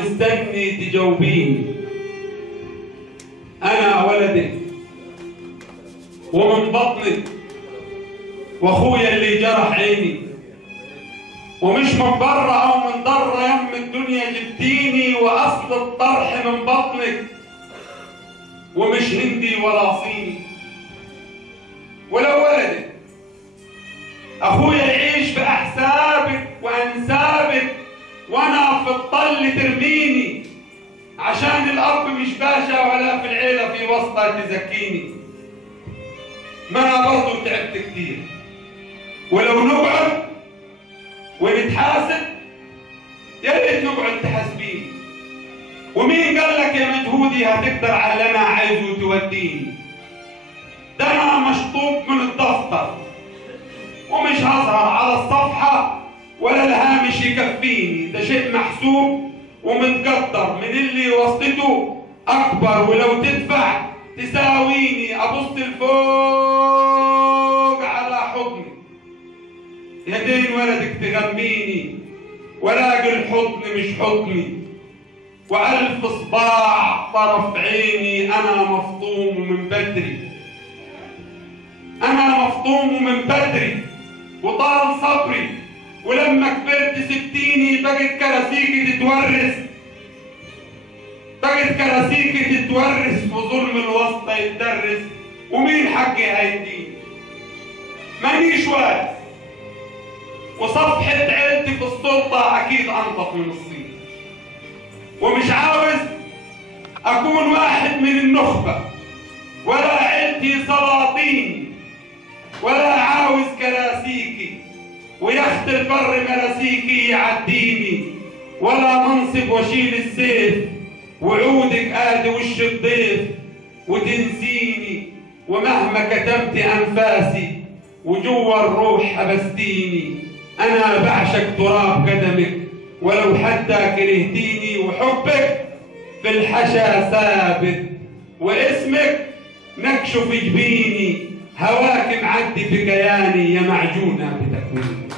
ومستني تجاوبيني. أنا ولدك ومن بطنك، وأخويا اللي جرح عيني، ومش من برا أو من ضرة يم الدنيا جبتيني، وأصل الطرح من بطنك، ومش هندي ولا صيني. ولو ولدك أخويا يعيش بأحسابك وأنسابك، وأنا في الطل ترميني، عشان الأب مش باشا ولا في العيلة في وسطها تزكيني. ما أنا برضه تعبت كتير، ولو نقعد ونتحاسب يا ريت نقعد تحاسبيني. ومين قال لك يا مجهودي هتقدر على اللي أنا عايزه توديني؟ ده أنا مشطوب من الدفتر، ومش هظهر على الصفحة ولا الهامش يكفيني. ده شيء محسوب ومتقدر من اللي وسطته أكبر، ولو تدفع تساويني. أبص لفوق على حضني، يدين ولدك تغميني، ولاقي الحضن مش حضني، وألف صباع طرف عيني. أنا مفطوم من بدري، أنا مفطوم من بدري، وطال صبري، ولما كبرت سبتيني. بقت كراسيكي تتورث، بقت كراسيكي تتورث، وظلم الوسطى يتدرس، ومين حقي هيديني؟ مانيش وارث، وصفحة عيلتي في السلطة أكيد أنظف من الصين. ومش عاوز أكون واحد من النخبة، ولا عيلتي سلاطين، ولا عاوز كراسيكي ويخت البر مراسيكي يعديني، ولا منصب واشيل السيف، وعودك آدي وش الضيف وتنسيني. ومهما كتمت أنفاسي وجوا الروح حبستيني، أنا بعشق تراب قدمك ولو حتى كرهتيني. وحبك في الحشا ثابت، واسمك نكشف جبيني، هواك معدي في كياني يا معجونة بتكويني.